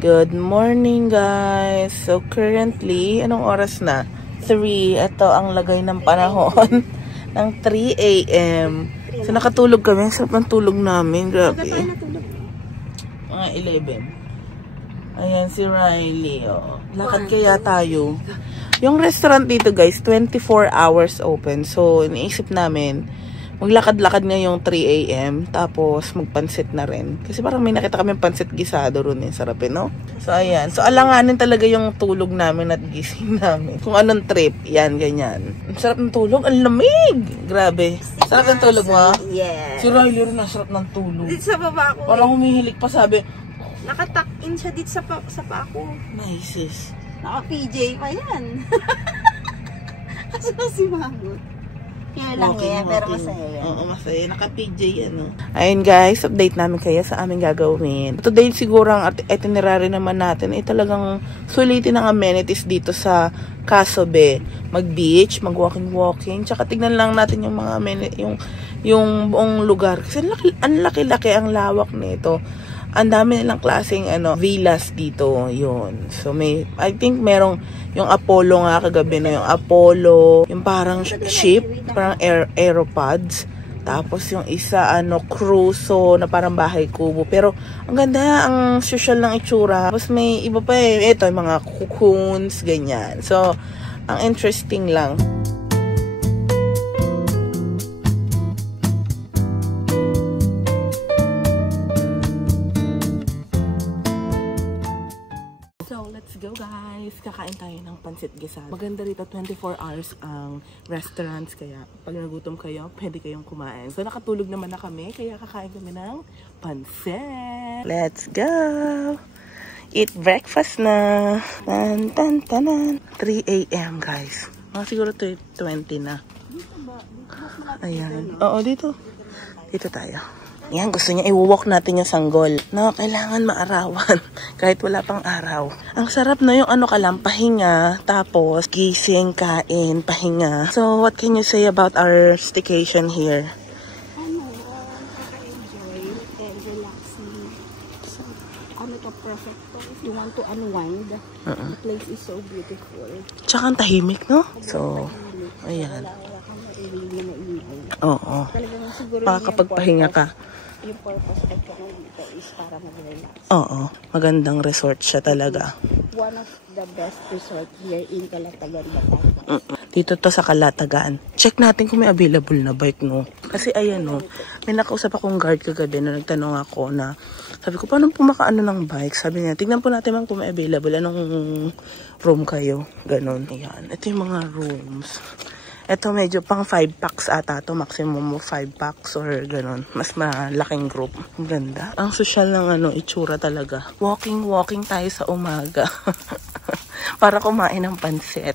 Good morning guys. So currently, anong oras na? 3. Ito ang lagay ng panahon ng 3 AM. So nakatulog kami. Sarap ng tulog namin. Grabe. Mga 11. Ayan si Riley. Oh. Lakad kaya tayo. Yung restaurant dito guys, 24 hours open. So iniisip namin, maglakad-lakad ngayong 3 AM. Tapos magpansit na rin. Kasi parang may nakita kami pansit gisado ron. Sarap no? So ayan. So alanganin talaga yung tulog namin at gising namin. Kung anong trip. Yan, ganyan. Ang sarap ng tulog. Ang lamig! Grabe. Sarap ng tulog mo? Yes. Si Riley rin sarap ng tulog. Dito sa baba ko. Parang humihilik pa sabi. Nakatak-in siya dito sa pa ko. Nice sis. Naka-PJ pa yan. Kaso na si Magot. Kaya lang yan, pero masaya yan. Oo, masaya. Naka-PJ yan. Ayun guys, update namin kayo sa aming gagawin. Today siguro ang itinerary naman natin ay talagang sulitin ang amenities dito sa Casobe. Mag-beach, mag-walking-walking. Tsaka tignan lang natin yung mga yung buong lugar. Kasi ang laki-laki ang lawak nito. Ang dami nilang klaseng villas dito, yun. So may I think merong yung Apollo nga kagabi na yung Apollo, yung parang ship, parang aeropods. Tapos yung isa cruiso na parang bahay kubo. Pero ang ganda, ang social ng itsura. Tapos may iba pa ito yung mga cocoons, ganyan. So ang interesting lang. Go guys! Kakain tayo ng pansit gisado. Maganda rito, 24 hours ang restaurants. Kaya pag nagutom kayo, pwede kayong kumain. So nakatulog naman na kami. Kaya kakain kami ng pansit. Let's go! Eat breakfast na! Tan tan tanan! 3 AM guys. Mga siguro 3:20 na. Ayan. Oo, dito. Dito tayo. Yan, gusto niya i-walk natin yung sanggol. No, kailangan maarawan. Kahit wala pang araw. Ang sarap na yung ka lang, pahinga. Tapos, gising, kain, pahinga. So, what can you say about our staycation here? Enjoy and relaxing. So, to perfect to. If you want to unwind, the place is so beautiful. Tsaka ang tahimik, no? So, ayan. Oo. Makakapagpahinga ka. Yung purpose of dito is para mag-relax. Oo. Magandang resort siya talaga. One of the best resort here in Calatagan, Batangas. Dito to sa Calatagan. Check natin kung may available na bike, no? Kasi ayan, no? May nakausap akong guard kagabi na nagtanong ako na, sabi ko, paano po makaano ng bike? Sabi niya, tignan po natin kung may available. Anong room kayo? Ganon. Ayan. Ito yung mga rooms. Ito medyo pang 5 packs ata to, maximum mo 5 packs or ganun. Mas malaking group. Ang ganda. Ang social ng itsura talaga. Walking tayo sa umaga. Para kumain ng pansit.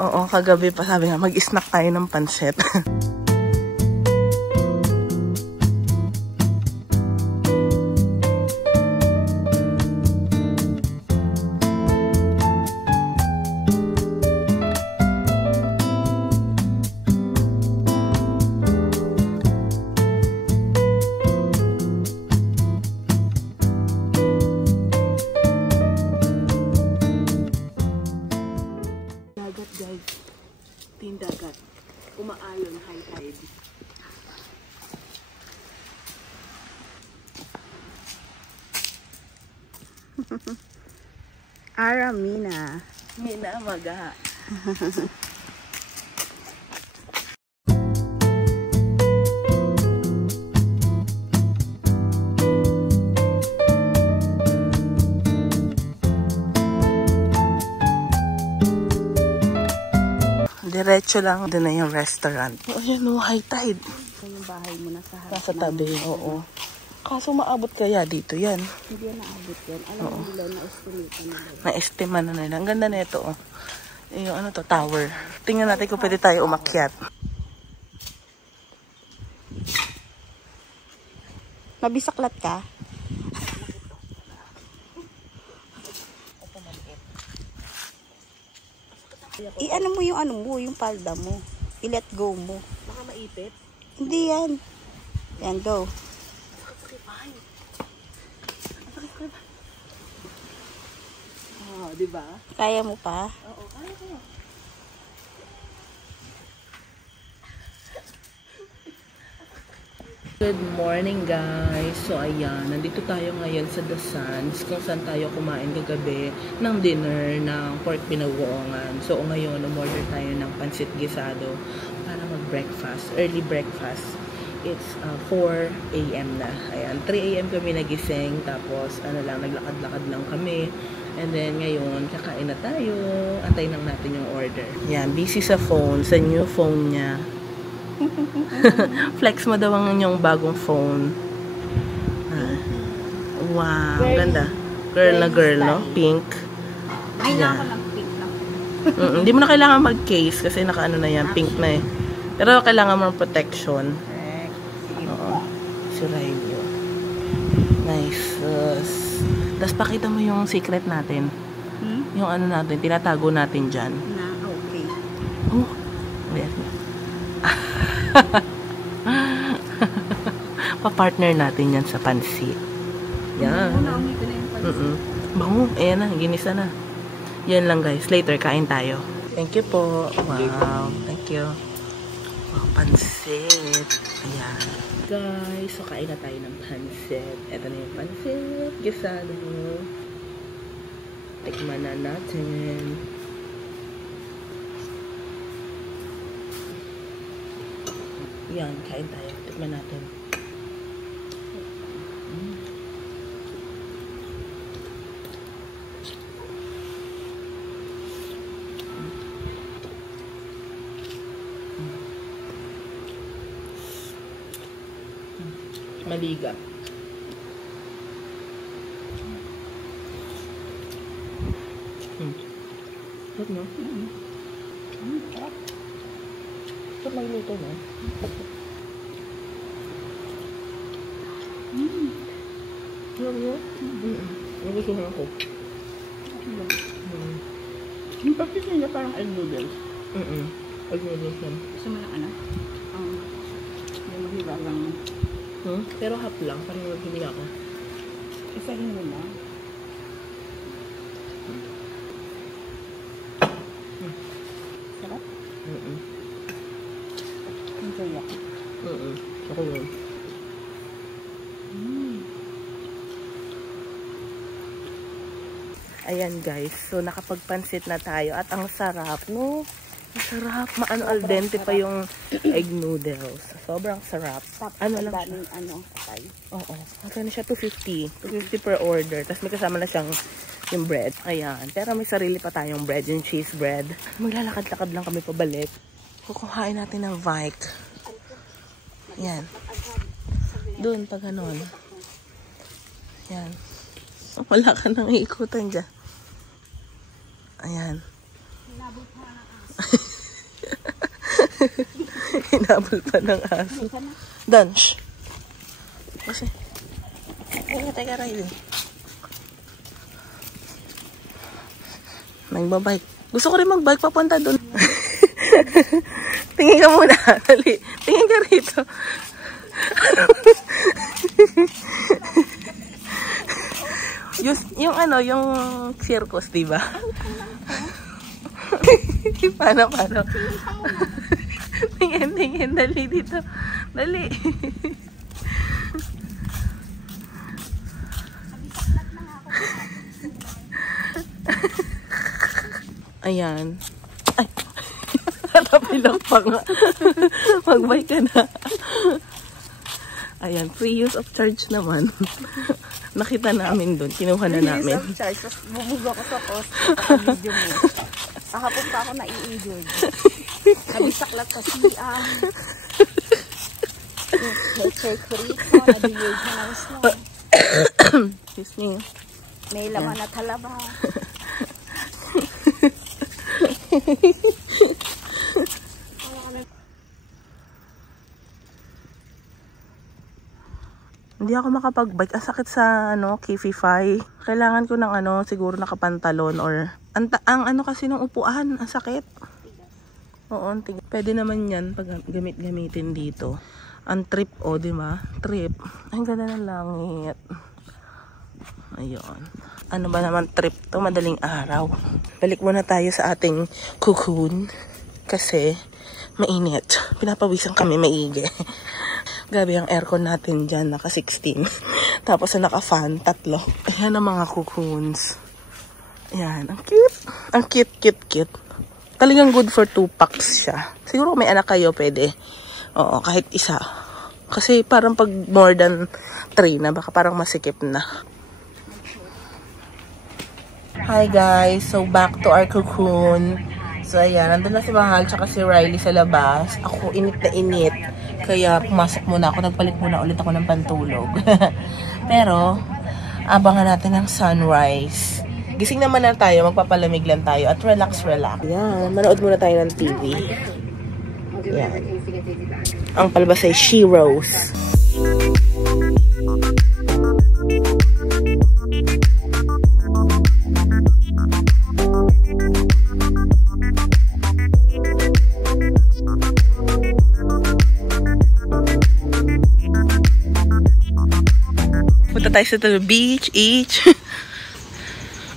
Oo, kagabi pa sabi nga, mag-snack tayo ng pansit. Tindagat. Umaayon, high tide. Aramina. Mina maga. Diretso lang, doon na yung restaurant. Ayan o, high tide. Yung bahay mo nasa harap. Nasa tabi, oo. Kaso maabot kaya dito yan? Hindi na naabot yan. Alam mo nila, na-estimate na nila. Na-estima na nila. Ang ganda na ito, oh. Yung tower. Tingnan natin kung pwede tayo umakyat. Mabisaklat ka? I-ano mo yung palda mo. I-let go mo. Baka maipit? Hindi yan. Yan, go. Oh, di ba? Kaya mo pa? Oo, kaya ko. Good morning guys. So ayan, nandito tayo ngayon sa The Sands kung saan tayo kumain kagabi ng dinner ng pork pinagoongan. So ngayon, umorder tayo ng pansit gisado para mag-breakfast, early breakfast. It's 4 AM na. Ayan, 3 AM kami nagising, tapos naglakad-lakad lang kami. And then ngayon, kakain na tayo. Antayin lang natin yung order. Yan, busy sa phone, sa new phone niya. Flex mo daw ang inyong bagong phone. Wow, ganda. Girl na girl, no? Pink. Ay, na ako ng pink lang. Hindi mo na kailangan mag-case kasi nakaano na yan, pink na eh. Pero kailangan mo ng protection. Correct. Oo. Si Rayo. Nice. Tapos pakita mo yung secret natin. Yung ano natin, tinatago natin dyan. Na, okay. Oh, yes. Pa-partner natin yan sa pansit. Yan. Naungi ko na yung pansit. Bango. Ayan na. Ginisa na. Yan lang guys. Later, kain tayo. Thank you po. Wow. Thank you. Wow, pansit. Ayan. Guys, so kain na tayo ng pansit. Ito na yung pansit. Gisado. Tikman na natin. Yan, kain tayo. Tikman natin. Maliga. Sarap, no? Sarap. Sarap magluto, no? Sarap, no? Nagustuhan ako. Yung pansit nila parang egg noodles. Egg noodles yan. Gusto mo lang ano? Yung mahiwagang. Pero half lang. Parang naghili ako. Isahin mo na. Sarap? Enjoy ako. Ako yun. Ayan guys, so nakapagpansit na tayo at ang sarap, no? Ang sarap, maano al dente pa yung egg noodles. Sobrang sarap. Ano lang siya? Patay. Oo. Magkano siya? 250. 250 per order. Tapos may kasama na siyang yung bread. Ayan. Pero may sarili pa tayong bread, yung cheese bread. Maglalakad-lakad lang kami pabalik. Kukuhain natin ng Vike. Ayan. Doon, pag ganon. Ayan. Wala ka nang iikutan dyan. Ayan. Hinabol pa ng aso. Hinabol pa ng aso. Dunch. Kasi. Teka, Riley. Nagbabike. Gusto ko rin magbike papunta doon. Tingin ka muna. Dali. Tingin ka rito. yung ano, yung circus, diba? Paano? Tingin, dali dito. Dali. Ayan. Ay. Napilang pa nga. Magbay ka na. Ayan, free use of charge naman. Nakita namin doon. Kinuha na namin. Free use of charge. Tapos bumug ako sa post. Sa video mo. Kahapon pa ako nai-injured. Nabisaklat sa CR. Check rito. Nabiyog na ng snow. Excuse me. May laman na talaba. Hindi ako makapag-bike. Ang sakit sa Kifify. Kailangan ko ng siguro nakapantalon or ang ano kasi ng upuan, ang sakit. Oo, pwede naman 'yan pag gamitin dito. Ang trip di ba? Trip. Ang ganda ng langit. Ayun. Ano ba naman trip to? Madaling araw. Balik muna tayo sa ating cocoon. Kasi mainit. Pinapawisan kami maigi. Gabi ang aircon natin dyan. Naka 16. Tapos naka fan. 3. Ayan ang mga cocoons. Ayan. Ang cute. Ang cute, cute, cute. Talagang good for 2 packs siya. Siguro kung may anak kayo, pwede. Oo, kahit isa. Kasi parang pag more than 3 na, baka parang masikip na. Hi guys, so back to our cocoon. So ayan, nandun na si Mahal tsaka si Riley sa labas. Ako init na init, kaya pumasok muna ako, nagpalit muna ulit ako ng pantulog. Pero, abangan natin ang sunrise. Gising naman na tayo, magpapalamig lang tayo at relax. Ayan, manood muna tayo ng TV. Ayan. Ang palabas ay She Rose. Punta tayo sa beach, each.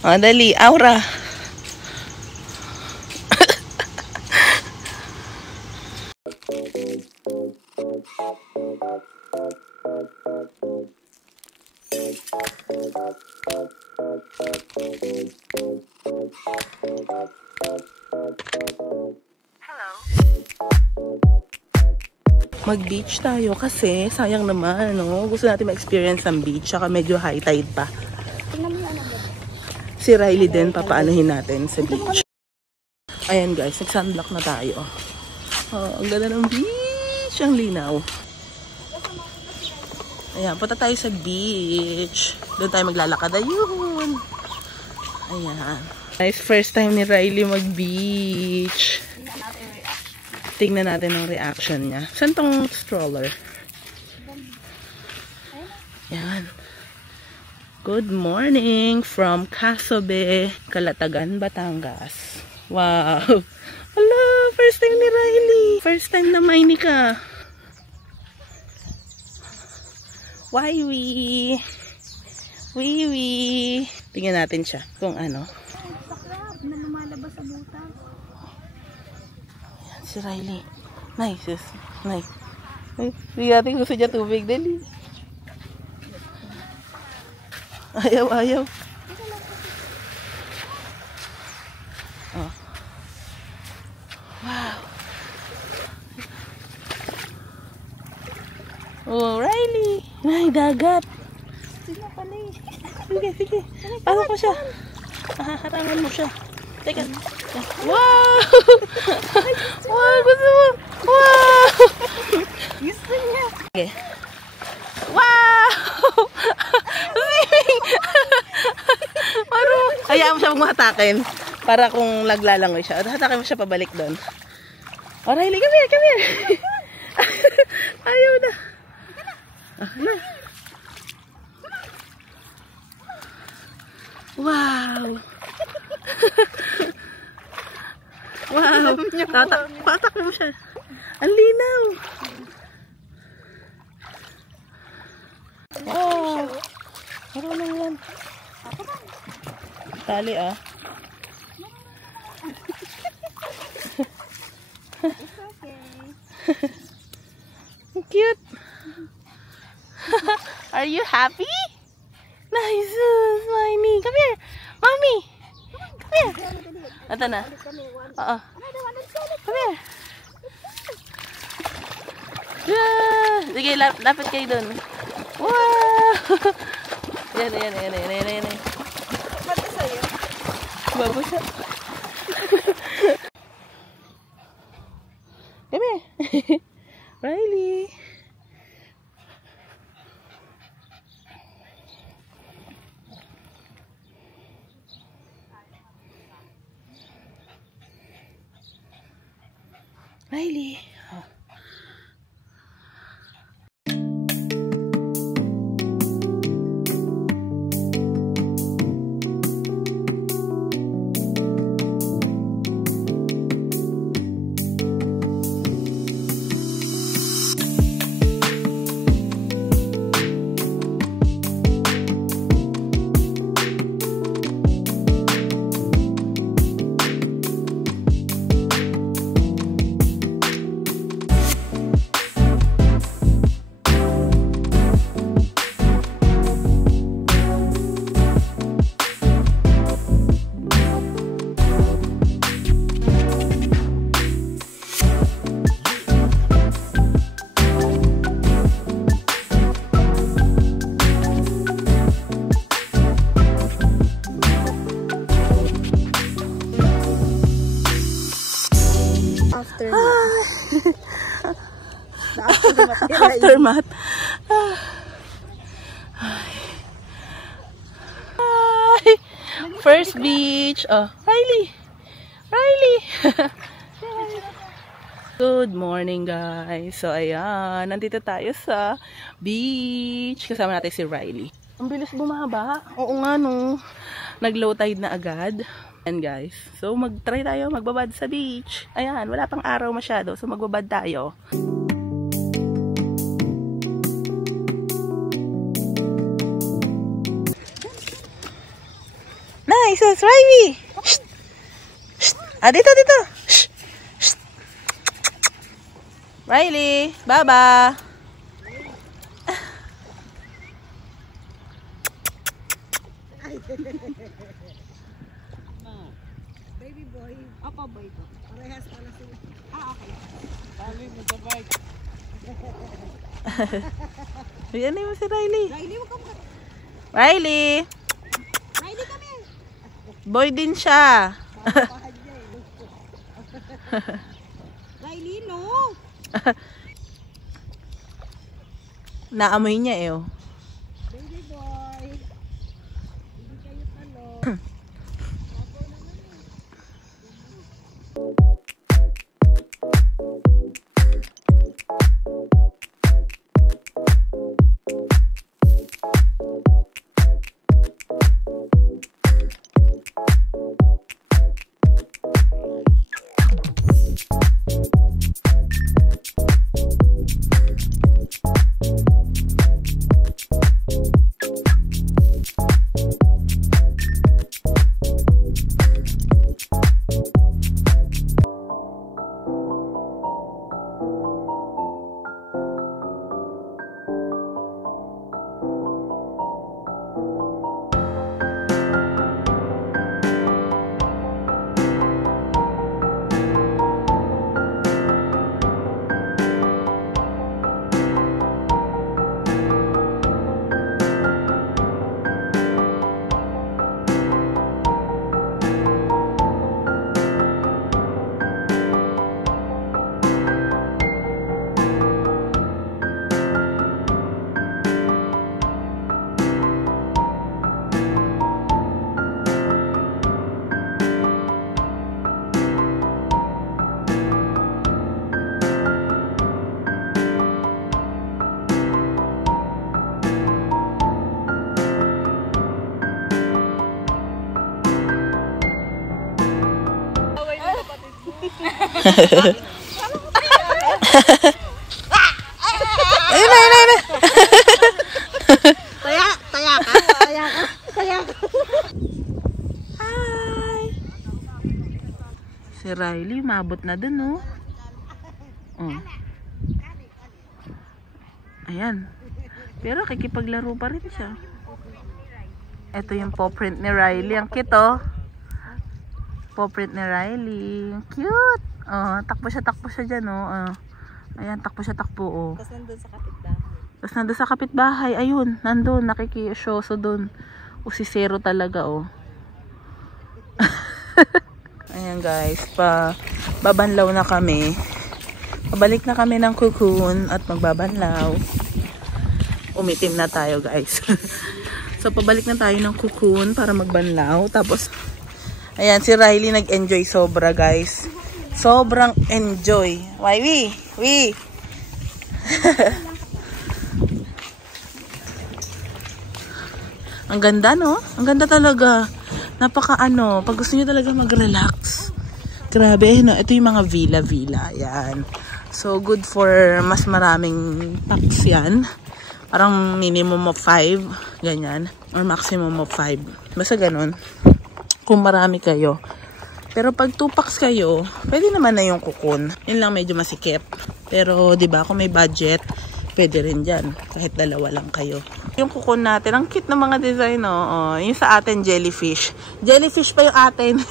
Oh, dali, Aura. Mag-beach tayo kasi sayang naman, no? Gusto natin ma-experience ang beach, saka medyo high tide pa. Si Riley din, papaanahin natin sa beach. Ayan guys, nag-sunblock na tayo. Oh, ang ganda ng beach, ang linaw. Ayan, punta tayo sa beach. Doon tayo maglalakad. Ayun. Ayan. Guys, first time ni Riley mag-beach. Tingnan natin ang reaction niya. Saan tong stroller? Yan. Good morning from Casobe, Calatagan, Batangas. Wow! Hello! First time ni Riley. First time na maini ka. Wee! Tingnan natin siya kung ano. Sakrap na lumalabas sa butas. Si Riley. Nice. Nice. Hindi natin gusto niya tubig. Dali. Ayaw. Oh. Wow. Oh, Riley. Ay, dagat. Sige pala eh. Sige. Pasok ko siya. Harangan mo siya. Teka. Wow! Wow, gusto mo! Wow! Gusto niya. Okay. Wow! Swimming! Hayaan mo siya hatakin. Para kung laglalangoy siya. Hatakin mo siya pabalik doon. Oh, Riley, come here! Ayaw na. Wow! Wow! Patak mo siya. Ang linaw! Wow! Marunong yan. Tali ah. It's okay. Cute! Are you happy? Nice! Smiley! Come here! Mommy! Come here! Ito na. Oo. Come here. Yeah. Sige, lapit kayo dun. Wow! Yan. Ba't sa'yo? Babo siya. Come here. Riley. Riley. Oh. aftermath. Ay. First beach. Oh, Riley. Good morning, guys. So, ayan. Nandito tayo sa beach. Kasama natin si Riley. Ang bilis bumaba. Oo nga, no. Nag-low tide na agad. Ayan, guys. So, mag-try tayo magbabad sa beach. Ayan, wala pang araw masyado. So, magbabad tayo. Nice! So, Riley! Shh! Shh! Ah, dito! Shh! Shh! Riley! Baba! Baby boy. Apa boy ito? Parehas pala sila. Okay. Dali mo sa bike. Ayan mo si Riley. Riley, wag ka muna. Riley! Riley, kami. Boy din siya. Riley, no. Naamoy niya eh. Oh. Baby boy. Hindi kayo talo. Ayun. Taya ka. Hi. Si Riley, mabot na dun, no? Oh. Ayan. Pero kikipaglaro pa rin siya. Ito yung paw print ni Riley. Ang cute, oh. Paw print ni Riley. Cute. Oh, takbo siya dyan, oh. Ayan, takbo, oh. Tapos nandun sa kapitbahay. Tapos nandun sa kapitbahay. Ayun, nandun, nakikisyoso dun. Usisero talaga, oh. Ayan, guys, babanlaw na kami. Pabalik na kami ng cocoon at magbabanlaw. Umitim na tayo, guys. So, pabalik na tayo ng cocoon para magbanlaw. Tapos, ayan, si Riley nag-enjoy sobra, guys. Sobrang enjoy. Why, we? Ang ganda, no? Ang ganda talaga. Napaka pag gusto niyo talaga mag-relax. Grabe, no? Ito yung mga villa. Ayan. So, good for mas maraming packs yan. Parang minimum of 5. Ganyan. Or maximum of 5. Basta ganun. Kung marami kayo. Pero pag 2 packs kayo, pwede naman na yung cocoon. Yun lang medyo masikip. Pero, di ba, kung may budget, pwede rin dyan. Kahit dalawa lang kayo. Yung cocoon natin, ang cute ng mga design, oh. Yung sa atin, jellyfish. Jellyfish pa yung atin.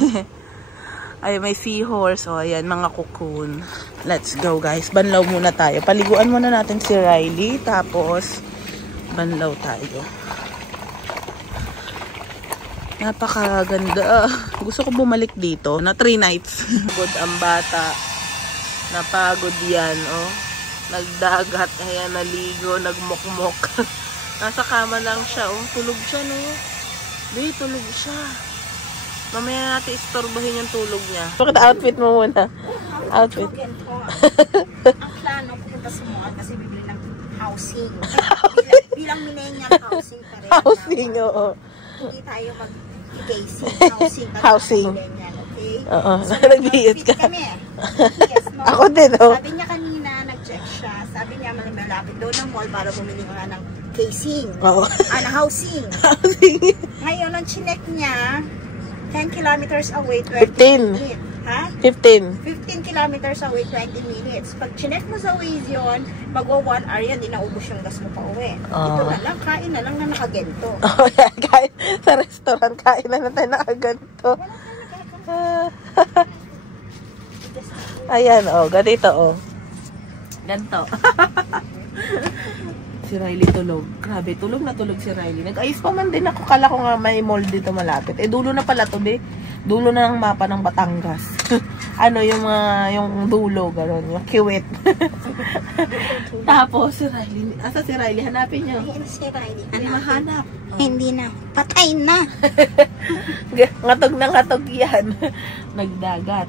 Ay, may seahorse. Oh, ayan, mga cocoon. Let's go, guys. Banlaw muna tayo. Paliguan muna natin si Riley. Tapos, banlaw tayo. Napakaganda. Gusto ko bumalik dito na 3 nights. Pagod ang bata. Napagod yan, oh. Nagdagat. Ayan, naligo, nagmukmok. Nasa kama lang siya. Oh, tulog siya, no? Be, tulog siya. Mamaya natin istorbahin yung tulog niya. Bakit outfit mo muna? Outfit. Ang plano, pupunta sa mall kasi bibili ng housing. Bilang millennial housing pa rin. Housing, oo. Hindi tayo mag-casing. Housing. Housing. Millennial, okay? Oo, So, nag-diet ka. kami. Yes, no? Ako din, oh. Sabi niya kanina, nag-check siya. Sabi niya, malapit doon ng mall para bumili ka ng casing. Oo. Na housing. Housing. Ngayon, ang chinek niya, 10 kilometers away, 15. 20 minutes. Ha? 15. 15 kilometers away, 20 minutes. Pag chinek mo sa Waze yun, magwa 1 hour yan, di naubos yung gas mo pa uwi. Ito na lang, kain na lang na nakagento. Oh, yeah, kain. Sa restaurant, kain na tayo nakaganto. Ayan, oh. Ganito, oh. Ganto. Si Riley tulog. Grabe, tulog na tulog si Riley. Nag-ayos pa man din ako. Kala ko nga may mall dito malapit. Eh, dulo na pala to, be. Dulo na ng mapa ng Batangas. Ano, yung dulo, gano'n. Yung kiwit. Tapos, si Riley. Asa si Riley? Hanapin niyo. Ayun si Riley. Hindi mahanap. Hindi na. Patay na. Ngatog na ngatog yan. Nagdagat.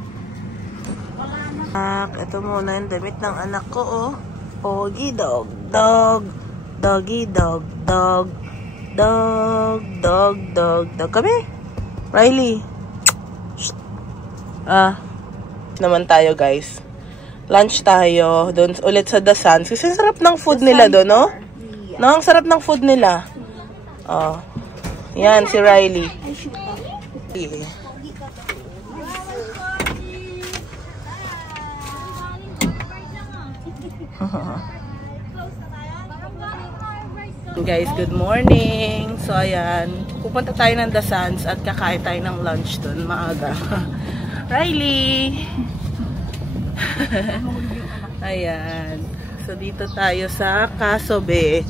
Ito muna yung damit ng anak ko, oh. Pogi dog, dog. Doggy dog, dog. Dog, dog, dog, dog. Kami? Riley. Naman tayo, guys. Lunch tayo. Doon ulit sa The Sands. Kasi sarap ng food nila doon, no? No, ang sarap ng food nila. Oh. Yan, si Riley. Yeah. Guys, good morning. So, ayan. Pupunta tayo ng The Sands at kakain tayo ng lunch doon. Maaga. Riley! Ayan. So, dito tayo sa Casobe.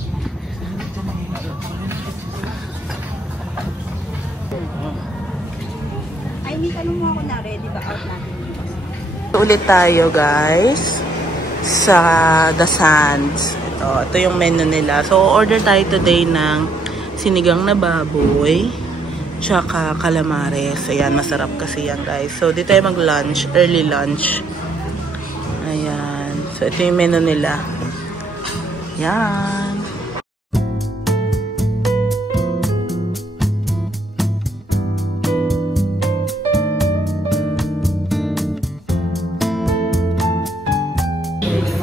Ay, may tanong mo ako na ready ba out natin? Ulit tayo, guys, sa The Sands. Ito yung menu nila. So, order tayo today ng sinigang na baboy tsaka calamares. Ayan, masarap kasi yan, guys. So, dito tayo mag-lunch, early lunch. Ayan. So, ito yung menu nila. Ayan.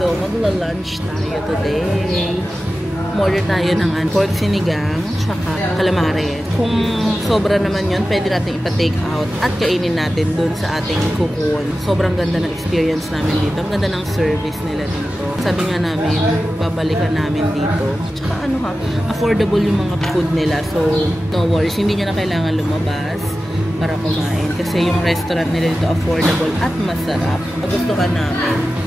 So, magla-lunch tayo today. Order tayo ng pork sinigang tsaka calamares. Kung sobra naman yun, pwede natin ipa-take out at kainin natin dun sa ating cocoon. Sobrang ganda ng experience namin dito. Ang ganda ng service nila dito. Sabi nga namin, babalikan namin dito. Tsaka affordable yung mga food nila. So, no worries. Hindi nyo na kailangan lumabas para kumain. Kasi yung restaurant nila dito affordable at masarap. Magustuhan namin.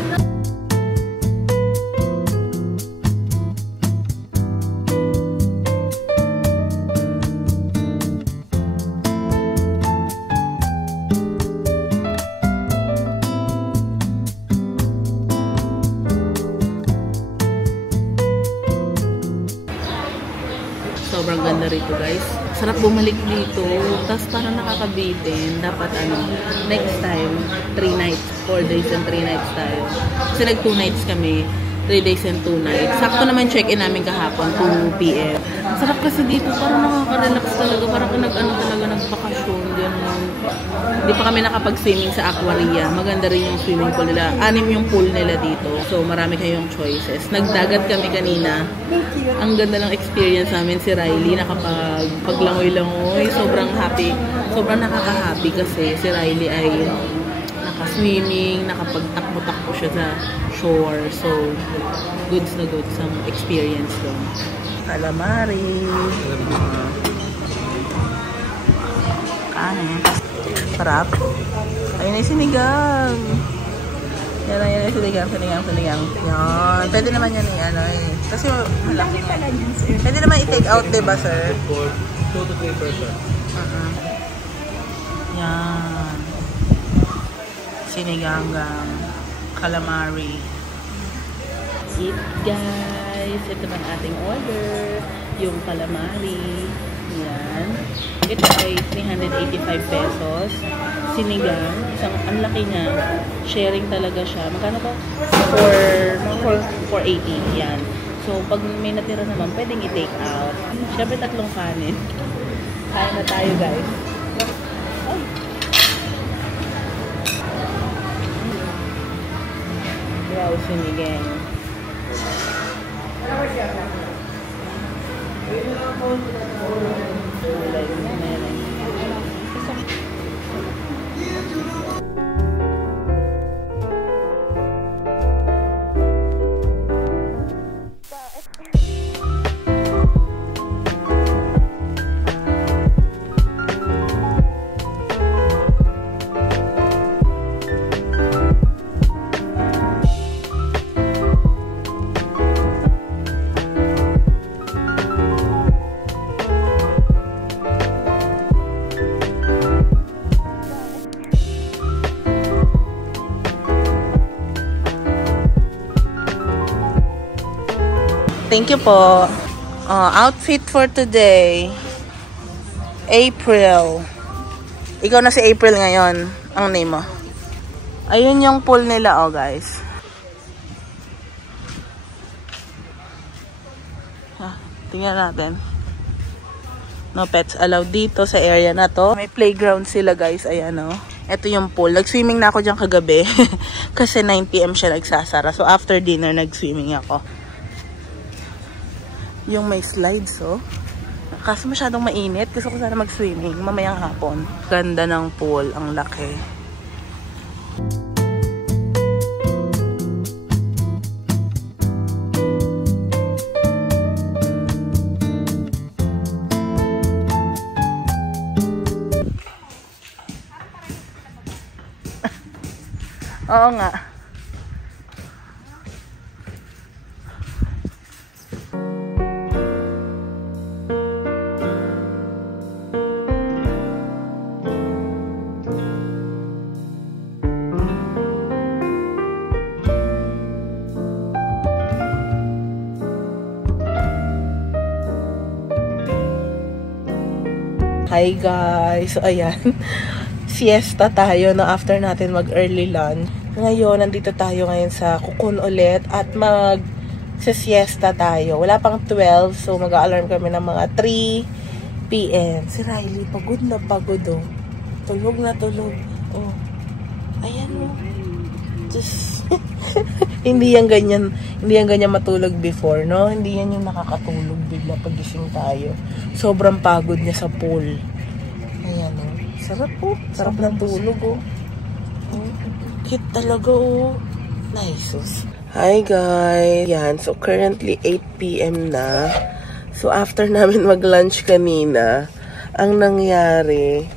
Sobrang ganda rito, guys. Sarap bumalik dito. Tapos parang nakakabitin. Dapat next time, 3 nights, 4 days and 3 nights tayo. Kasi nag 2 nights kami, 3 days and 2 nights. Sakto naman check-in namin kahapon, 2 p.m. Sarap kasi dito, parang nakaka-relax talaga. Parang talaga, nagbakasyon. Ganun. Hindi pa kami nakapag-swimming sa Aquaria. Maganda rin yung swimming pool nila. 6 yung pool nila dito. So, marami kayong choices. Nagdagat kami kanina. Ang ganda ng experience namin si Riley. Nakapaglangoy-langoy. Sobrang happy. Sobrang nakaka-happy kasi si Riley ay naka-swimming, nakapagtakbo-takbo siya sa shore. So, goods na goods ang experience doon. Calamari. Kanin. Sarap. Ayun yung sinigang. Yan yung sinigang. Yan. Pwede naman yan kasi malaki. Pwede naman i-take out, diba, sir? 2 to 3 person. Yan. Sinigang calamari. eat, guys. Ito ang ating order. Yung calamari. Yan. Ito ay 385 pesos. Sinigang. Ang laki niya. Sharing talaga siya. Magkano to? 480. Yan. So, pag may natira naman, pwedeng i-take out. Siyempre, 3 kanin. Kaya na tayo, guys. Ay. Wow, sinigang. Thank you po. Outfit for today. April. Ikaw na si April ngayon. Ang name mo. Ayun yung pool nila, oh guys. Tingnan natin. No pets allowed dito sa area na to. May playground sila, guys. Ayan, oh. Ito yung pool. Nag-swimming na ako dyan kagabi. Kasi 9 PM siya nagsasara. So after dinner, nag-swimming ako. Yung may slides, oh. Kasi masyadong mainit. Gusto ko sana mag-swimming mamayang hapon. Ganda ng pool. Ang laki. Oo nga. Hi guys! So ayan, siesta tayo no after natin mag-early lunch. Ngayon, nandito tayo ngayon sa Cocoon ulit at mag-siesta tayo. Wala pang 12, so mag-alarm kami ng mga 3 PM. Si Riley, pagod na pagod oh. Tulog na tulog. Oh. Ayan oh. Just hindi yan ganyan matulog before, no? Hindi yan yung nakakatulog bigla pagising tayo. Sobrang pagod niya sa pool. Ayan, oh. Sarap po. Sarap ng tulog, oh. Cute talaga, oh. Nice. Hi, guys. Yan. So, currently 8 PM na. So, after namin mag-lunch kanina, ang nangyari,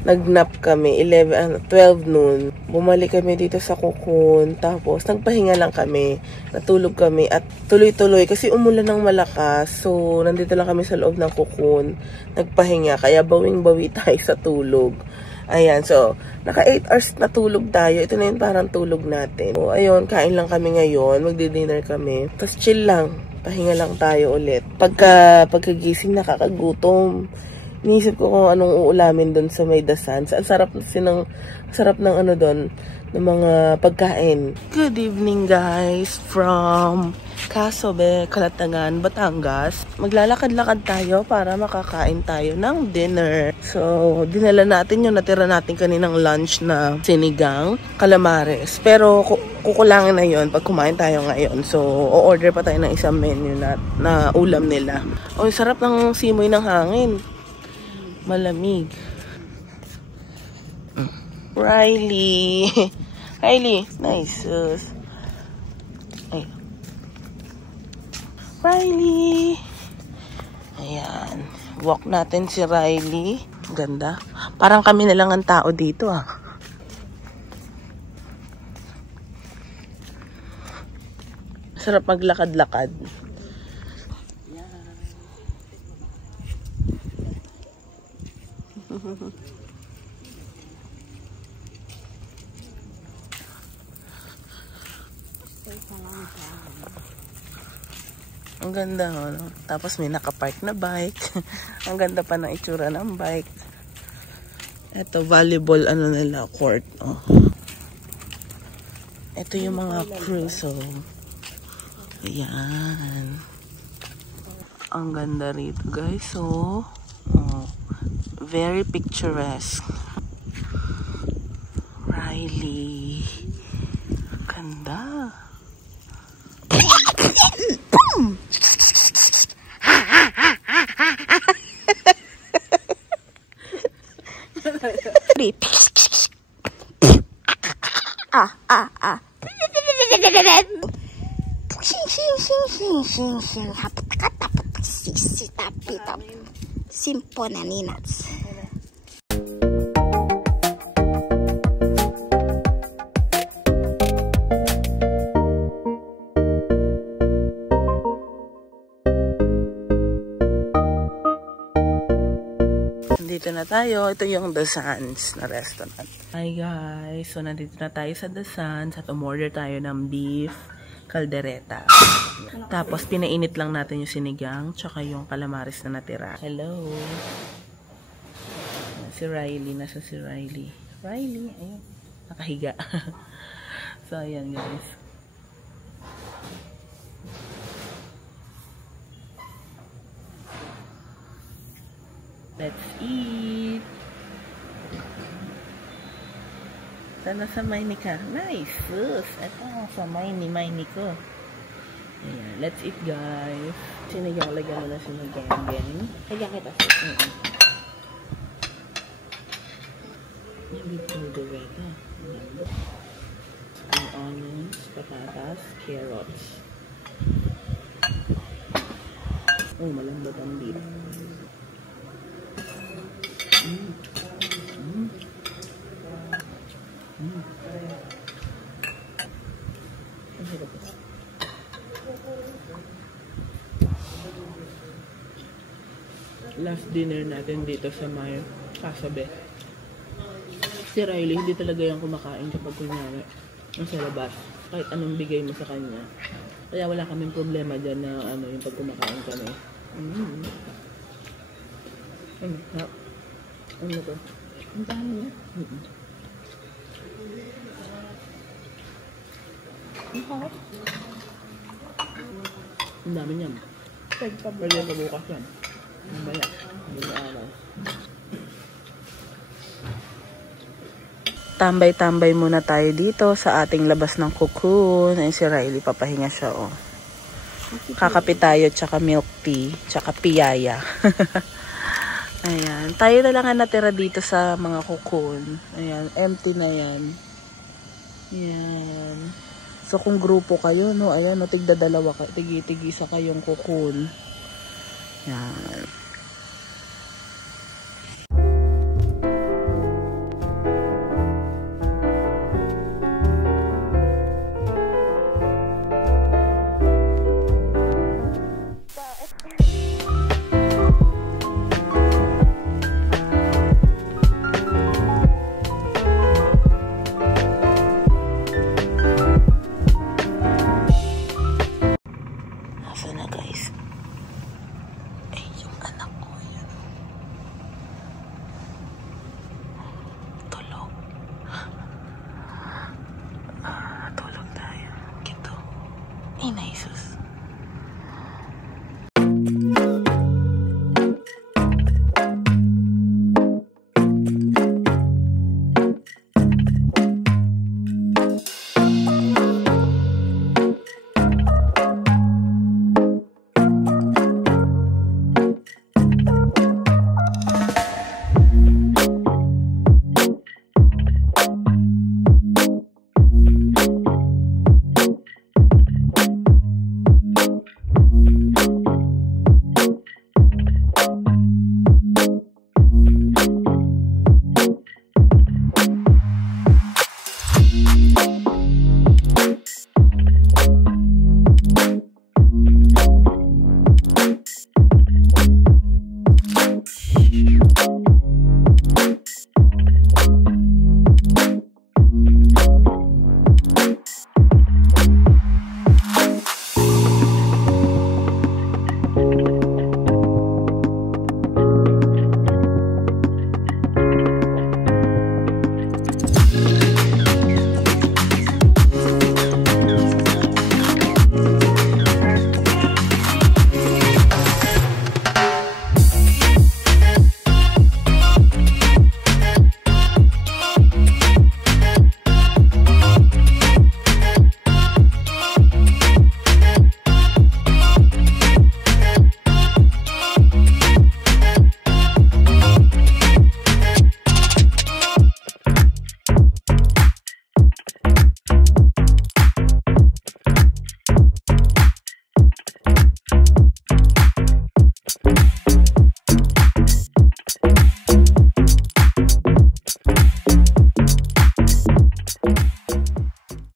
nag-nap kami, 12 noon. Bumalik kami dito sa Cocoon. Tapos, nagpahinga lang kami. Natulog kami. At tuloy-tuloy, kasi umulan ng malakas. So, nandito lang kami sa loob ng Cocoon. Nagpahinga. Kaya bawing-bawi tayo sa tulog. Ayan. So, naka 8 hours na tulog tayo. Ito na yung parang tulog natin. So, ayun, kain lang kami ngayon. Magdi-dinner kami. Tapos, chill lang. Pahinga lang tayo ulit. Pagkagising, nakakagutom. Iniisip ko kung anong uulamin doon sa may dasan. Ang sarap ng ano doon, ng mga pagkain. Good evening guys from Casobe, Calatagan, Batangas. Maglalakad-lakad tayo para makakain tayo ng dinner. So, dinala natin yung natira natin kaninang lunch na sinigang, calamares. Pero kukulangin na yon pag kumain tayo ngayon. So, o-order pa tayo ng isang menu na ulam nila. Oh, sarap ng simoy ng hangin. Malamig. Riley. Riley. Nice. Ay. Riley. Ayan. Walk natin si Riley. Ganda. Parang kami na lang ang tao dito ah. Sarap maglakad-lakad. Ang ganda, no? Tapos may nakapark na bike. Ang ganda pa ng itsura ng bike. Ito, volleyball, ano nila, court. Oh. Ito yung mga cruise, oh. Ayan. Ang ganda rito, guys, oh. Oh. Very picturesque. Riley. Ganda. Simple na ninats. Dito na tayo. Ito yung The Sands na restaurant. Hi guys. So, nandito na tayo sa The Sands at umorder tayo ng beef caldereta. Tapos, pinainit lang natin yung sinigang tsaka yung calamares na natira. Hello. Si Riley. Nasa si Riley. Riley. Ayun. Nakahiga. So, ayan guys. Let's eat. Sana sa maini ka. Nice. Sus. Ito sa maini ko. Ayan. Let's eat guys. Sinigang. Lagyan mo na sinigang. Lagyan kita. Yung beef caldereta. Ang onions, patatas, carrots. Oh, malambot ang beef. Last dinner natin dito sa may Casabe. Si Riley, hindi talaga yung kumakain kapag kunyari nasa labas. Kahit anong bigay mo sa kanya. Kaya wala kaming problema dyan na ano, yung pag kumakain kami. Ano to? Ang dami niya. Ang dami niya. Pwede pa bukas yan. Mamaya. Hindi araw. Tambay-tambay muna tayo dito sa ating labas ng cocoon. Ayun si Riley, papahinga siya, oh. Kakape tayo, tsaka milk tea, tsaka piyaya. Ayan. Tayo na lang ang natira dito sa mga cocoon. Ayan. Empty na yan. Ayan. So, kung grupo kayo, no, ayan, no, tigdadalawa ka, tigi-tigisa kayong cocoon. Ayan.